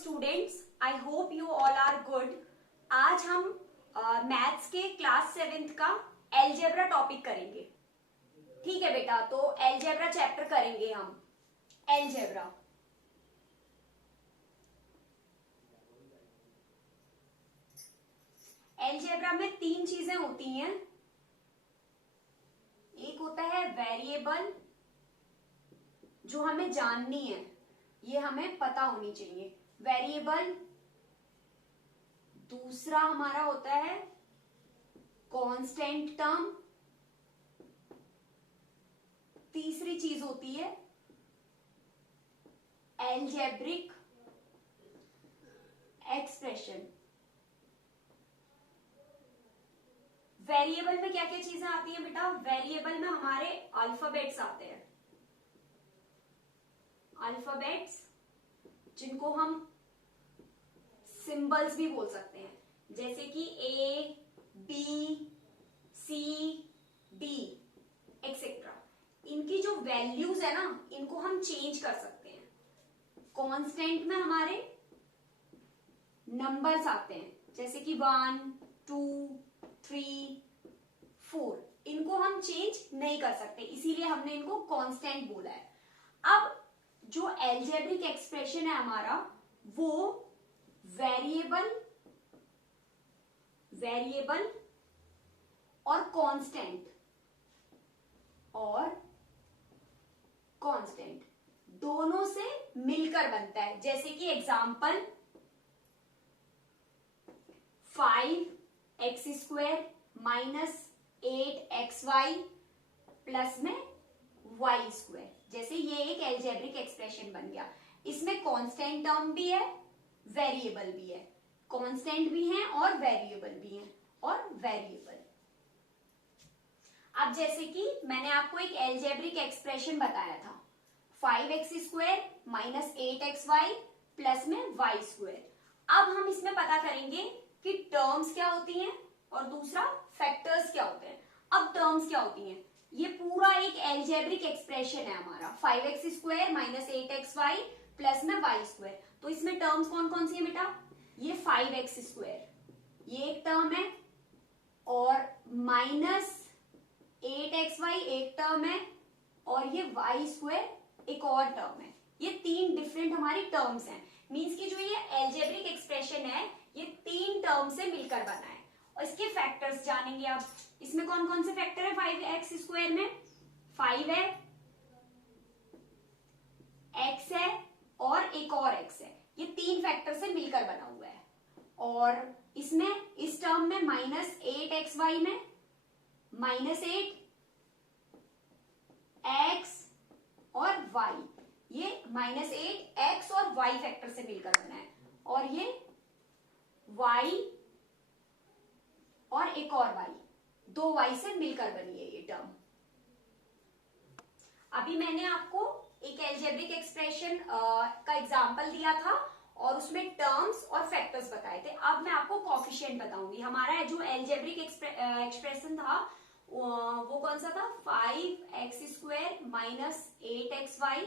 Students, I hope you all are good. आज हम maths के क्लास 7th का एलजेब्रा टॉपिक करेंगे। ठीक है बेटा, तो एलजेब्रा चैप्टर करेंगे हम। एलजेब्रा एलजेब्रा में तीन चीजें होती हैं। एक होता है वेरिएबल, जो हमें जाननी है, ये हमें पता होनी चाहिए वेरिएबल। दूसरा हमारा होता है कांस्टेंट टर्म। तीसरी चीज होती है एलजेब्रिक एक्सप्रेशन। वेरिएबल में क्या क्या चीजें आती हैं बेटा? वेरिएबल में हमारे अल्फाबेट्स आते हैं। अल्फाबेट्स जिनको हम सिंबल्स भी बोल सकते हैं, जैसे कि ए, बी, सी, डी एक्सेट्रा। इनकी जो वैल्यूज है ना, इनको हम चेंज कर सकते हैं। कांस्टेंट में हमारे नंबर्स आते हैं, जैसे कि 1, 2, 3, 4। इनको हम चेंज नहीं कर सकते, इसीलिए हमने इनको कांस्टेंट बोला है। अब जो एलजेब्रिक एक्सप्रेशन है हमारा, वो वेरिएबल और कांस्टेंट दोनों से मिलकर बनता है। जैसे कि example 5x² minus 8xy plus में y²। जैसे ये एक एलजेब्रिक एक्सप्रेशन बन गया। इसमें कांस्टेंट टर्म भी है, वेरिएबल भी है। कांस्टेंट भी है और वेरिएबल भी है। अब जैसे कि मैंने आपको एक एलजेब्रिक एक्सप्रेशन बताया था, 5x² माइनस 8xy प्लस में y²। अब हम इसमें पता करेंगे कि टर्म्स क्या होती हैं और दूसरा फैक्टर्स क्या होते हैं। अब टर्म्स क्या होती हैं? ये पूरा एक एलजेब्रिक एक्सप्रेशन है हमारा, 5x² माइनस 8xy प्लस में y²। तो इसमें टर्म्स कौन कौन सी है बेटा? ये 5x², ये एक टर्म है, और माइनस 8xy एक टर्म है, और ये y² एक और टर्म है। ये तीन डिफरेंट हमारी टर्म्स हैं। मींस कि जो ये एलजेब्रिक एक्सप्रेशन है, ये तीन टर्म से मिलकर बना है। और इसके फैक्टर्स जानेंगे अब। इसमें कौन कौन से फैक्टर है? 5x² में 5 है, x है और एक और x है। ये तीन फैक्टर से मिलकर बना हुआ है। और इसमें इस टर्म में माइनस 8xy में माइनस 8x और y, ये माइनस 8x और y फैक्टर से मिलकर बना है। और ये y और एक और y, दो y से मिलकर बनी है ये टर्म। अभी मैंने आपको एक एलजेब्रिक एक्सप्रेशन का एग्जांपल दिया था और उसमें टर्म्स और फैक्टर्स बताए थे। अब मैं आपको कोएफिशिएंट बताऊंगी। हमारा जो एलजेब्रिक एक्सप्रेशन था वो कौन सा था? 5x² माइनस 8xy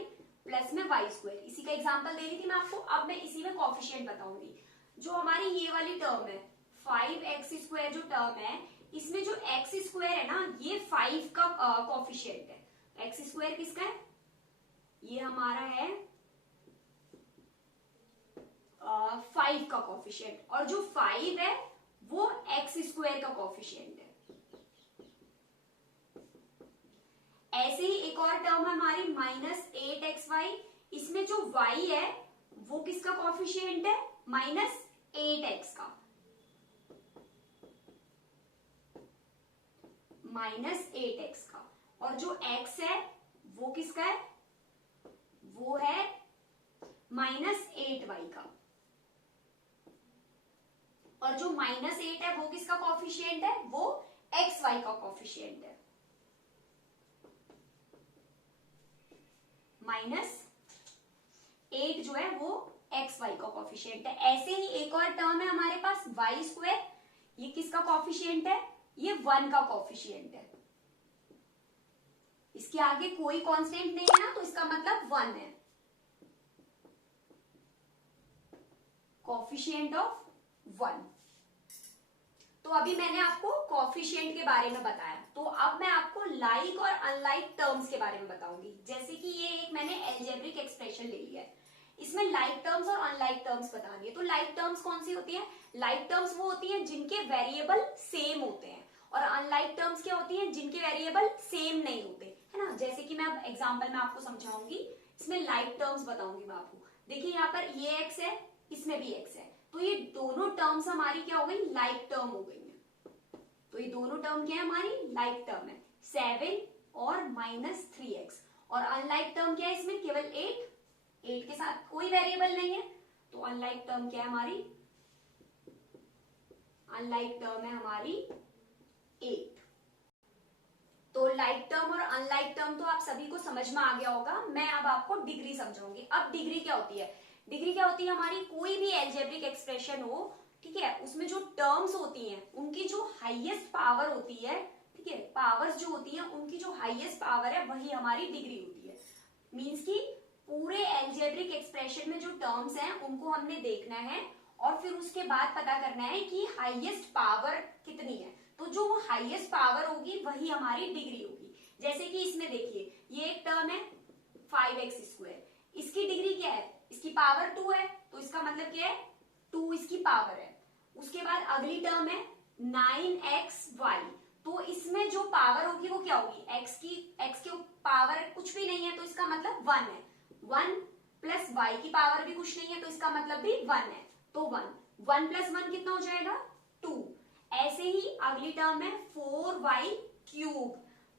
प्लस में y²। इसी का एग्जांपल दे रही थी मैं आपको। अब मैं इसी में कोएफिशिएंट बताऊंगी। जो हमारी ये वाली टर्म है 5x² जो टर्म है, इसमें जो x² है ना, ये 5 का कोएफिशिएंट है। x² किसका है? ये हमारा है 5 का कोएफिशिएंट, और जो 5 है वो x² का कोएफिशिएंट है। ऐसे ही एक और टर्म है हमारी माइनस 8xy। इसमें जो y है वो किसका कोएफिशिएंट है? माइनस 8x का। माइनस 8x का। और जो x है वो किसका है? वो है माइनस 8y का। और जो माइनस 8 है वो किसका कोएफिशिएंट है? वो xy का कोएफिशिएंट है। माइनस 8 जो है वो xy का कोएफिशिएंट है। ऐसे ही एक और टर्म है हमारे पास y²। ये किसका कोएफिशिएंट है? ये 1 का कोएफिशिएंट है। इसके आगे कोई कांस्टेंट नहीं है ना, तो इसका मतलब 1 है। Coefficient of 1। तो अभी मैंने आपको कोफिशिएंट के बारे में बताया, तो अब मैं आपको लाइक और अनलाइक टर्म्स के बारे में बताऊंगी। जैसे कि ये एक मैंने एल्जेब्रिक एक्सप्रेशन ले लिया है, इसमें लाइक टर्म्स और अनलाइक टर्म्स बतानी है। तो लाइक टर्म्स कौन सी होती है? लाइक टर्म्स वो होती हैं जिनके वेरिएबल सेम होते हैं, और अनलाइक टर्म्स क्या होती हैं? जिनके वेरिएबल सेम नहीं होते, है ना। जैसे कि मैं अब एग्जांपल में आपको समझाऊंगी, इसमें लाइक टर्म्स बताऊंगी मैं आपको। देखिए यहाँ पर ये x है, इसमें भी x है, तो ये दोनों टर्म्स हमारी क्या हो गई? लाइक टर्म हो गई है। तो ये दोनों टर्म क्या है? हमारी लाइक टर्म है, 7 और -3x। और अनलाइक टर्म क्या है? इसमें केवल 8 के साथ कोई वेरिएबल नहीं है, तो अनलाइक टर्म क्या है हमारी? अनलाइक टर्म है हमारी 8। तो लाइक टर्म और अनलाइक टर्म तो आप सभी को समझ में आ गया होगा। मैं अब आपको डिग्री समझाऊंगी। अब डिग्री क्या होती है? डिग्री क्या होती है हमारी? कोई भी एल्जेब्रिक एक्सप्रेशन हो, ठीक है, उसमें जो टर्म्स होती हैं उनकी जो हाईएस्ट पावर होती है, ठीक है, पावर्स जो होती है उनकी जो हाईएस्ट पावर है वही हमारी डिग्री होती है। मींस की पूरे एल्जेब्रिक एक्सप्रेशन में जो टर्म्स हैं उनको हमने देखना है और फिर उसके बाद पता करना है कि हाईएस्ट पावर कितनी है। तो जो वो हाईएस्ट पावर होगी वही हमारी डिग्री होगी। जैसे कि इसमें देखिए, ये एक टर्म है 5x², इसकी डिग्री क्या है? इसकी पावर 2 है, तो इसका मतलब क्या है? 2 इसकी पावर है। उसके बाद अगली टर्म है 9xy, तो इसमें जो पावर होगी वो क्या होगी? x के पावर कुछ भी नहीं है, तो इसका मतलब 1 है। 1 प्लस y की पावर भी कुछ नहीं है, तो इसका मतलब भी 1 है, तो 1 प्लस 1 कितना हो जाएगा? 2। ऐसे ही अगली टर्म है 4y³,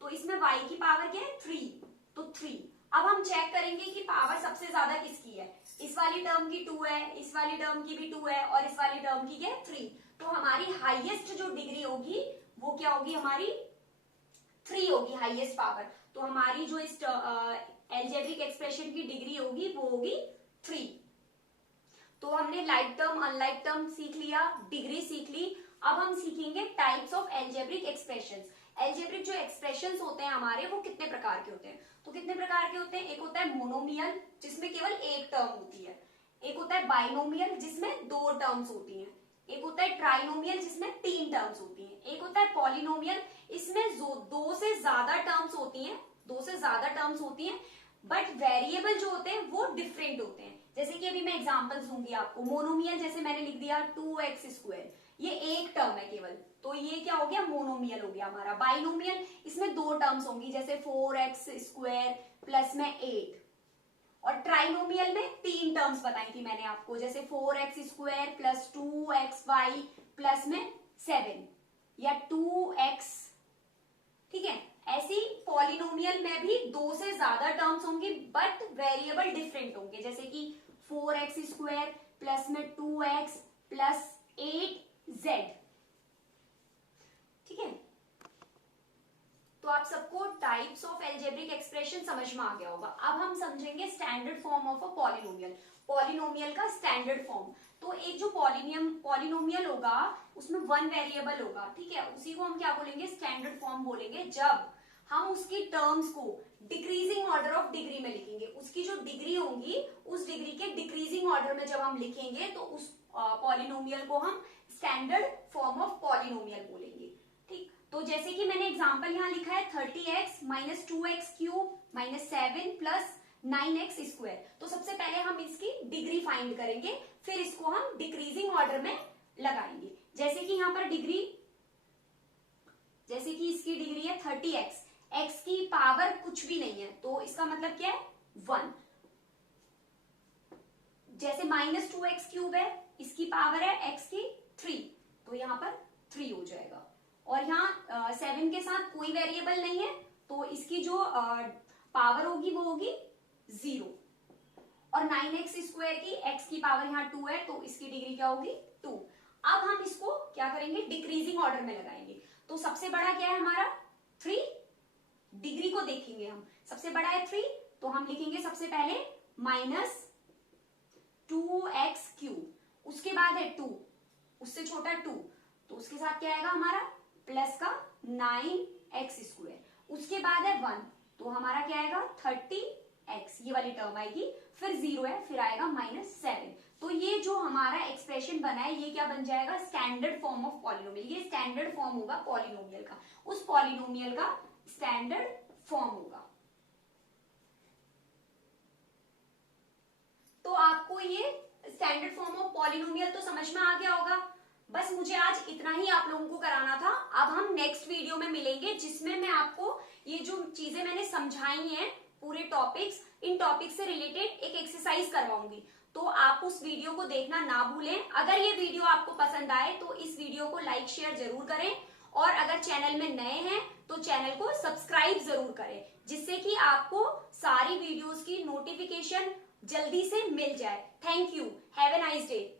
तो इसमें y की पावर क्या है? 3, तो 3। अब हम चेक करेंगे कि पावर सबसे ज्यादा किसकी है। इस वाली टर्म की 2 है, इस वाली टर्म की भी 2 है, और इस वाली टर्म की क्या है? 3। तो हमारी हाईएस्ट जो डिग्री होगी वो क्या होगी? हमारी 3 होगी, हाईएस्ट पावर। तो हमारी जो इस एल्जेब्रिक एक्सप्रेशन की डिग्री होगी वो होगी 3। तो हमने लाइक टर्म अनलाइक टर्म सीख लिया, डिग्री सीख ली। अब हम सीखेंगे types of algebraic expressions. Algebraic जो एक्सप्रेशंस होते हैं हमारे, वो कितने प्रकार के होते हैं? तो कितने प्रकार के होते हैं? एक होता है मोनोमियल, जिसमें केवल एक टर्म होती है। एक होता है बाइनोमियल, जिसमें 2 टर्म्स होती हैं। एक होता है ट्राइनोमियल, जिसमें 3 टर्म्स होती हैं। एक होता है पॉलिनोमियल, इसमें 2 से ज्यादा टर्म्स होती हैं, 2 से ज्यादा टर्म्स होती हैं, बट वेरिएबल जो होते हैं वो डिफरेंट होते हैं। जैसे कि अभी मैं एग्जांपल्स दूंगी आपको। मोनोमियल जैसे मैंने लिख दिया 2x², ये एक टर्म है केवल, तो ये क्या हो गया? मोनोमियल हो गया हमारा। बाइनोमियल, इसमें 2 टर्म्स होंगी, जैसे 4x² प्लस में 8। और ट्राइनोमियल में 3 टर्म्स बताई थी मैंने आपको, जैसे 4x² प्लस 2xy प्लस में 7, या 2x, ठीक है। ऐसी पॉलिनोमियल में भी 2 से ज्यादा टर्म्स होंगी, बट वेरिएबल डिफरेंट होंगे, जैसे कि 4x² प्लस में 2x प्लस 8z, ठीक है। तो आप सबको टाइप्स ऑफ एल्जेब्रिक एक्सप्रेशन समझ में आ गया होगा। अब हम समझेंगे standard form of a polynomial, polynomial का स्टैंडर्ड फॉर्म। तो एक जो पॉलिनोमियल होगा उसमें 1 वेरिएबल होगा, ठीक है, उसी को हम क्या बोलेंगे? स्टैंडर्ड फॉर्म बोलेंगे। जब हम उसकी टर्म्स को डिक्रीजिंग ऑर्डर ऑफ डिग्री में लिखेंगे, उसकी जो डिग्री होंगी उस डिग्री के डिक्रीजिंग ऑर्डर में जब हम लिखेंगे, तो उस पॉलिनोमियल को हम स्टैंडर्ड फॉर्म ऑफ पॉलिनोमियल बोलेंगे, ठीक। तो जैसे कि मैंने एग्जांपल यहाँ लिखा है 30x - 2x³ - 7 प्लस 9x²। तो सबसे पहले हम इसकी डिग्री फाइंड करेंगे, फिर इसको हम डिक्रीजिंग ऑर्डर में लगाएंगे। जैसे कि यहाँ पर डिग्री, जैसे कि इसकी डिग्री है 30x, x की पावर कुछ भी नहीं है, तो इसका मतलब क्या है? 1। जैसे -2x³ है, इसकी पावर है x की 3, तो यहाँ पर 3 हो जाएगा। और यहाँ 7 के साथ कोई वेरिएबल नहीं है, तो इसकी जो पावर होगी वो होगी 0। और 9x² की x की पावर यहाँ 2 है, तो इसकी डिग्री क्या होगी? 2। अब हम इसको क्या करेंगे? डिक्रीजिंग ऑर्डर में लगाएंगे। तो सबसे बड़ा क्या है हमारा? 3। डिग्री को देखेंगे हम, सबसे बड़ा है 3, तो हम लिखेंगे सबसे पहले -2x³, उसके बाद है 2, उससे छोटा 2, तो उसके साथ क्या आएगा हमारा? प्लस का 9x², उसके बाद है 1, तो हमारा क्या आएगा? 30x, ये वाली टर्म आएगी, फिर 0 है, फिर आएगा -7। तो ये जो हमारा हमारा एक्सप्रेशन बना है ये क्या बन जाएगा, स्टैंडर्ड फॉर्म ऑफ पॉलिनोमियल। ये स्टैंडर्ड फॉर्म होगा पॉलिनोमियल का, उस पॉलिनोमियल का स्टैंडर्ड फॉर्म होगा। तो आपको ये स्टैंडर्ड फॉर्म ऑफ पॉलिनोमियल तो समझ में आ गया होगा। बस मुझे आज इतना ही आप लोगों को कराना था। अब हम नेक्स्ट वीडियो में मिलेंगे जिसमें मैं आपको ये जो चीजें मैंने समझाई हैं पूरे टॉपिक्स, इन टॉपिक्स से रिलेटेड एक एक्सरसाइज करवाऊंगी। तो आप उस वीडियो को देखना ना भूलें। अगर ये वीडियो आपको पसंद आए तो इस वीडियो को लाइक शेयर जरूर करें, और अगर चैनल में नए हैं तो चैनल को सब्सक्राइब जरूर करें, जिससे कि आपको सारी वीडियोस की नोटिफिकेशन जल्दी से मिल जाए। Thank you, have a nice day.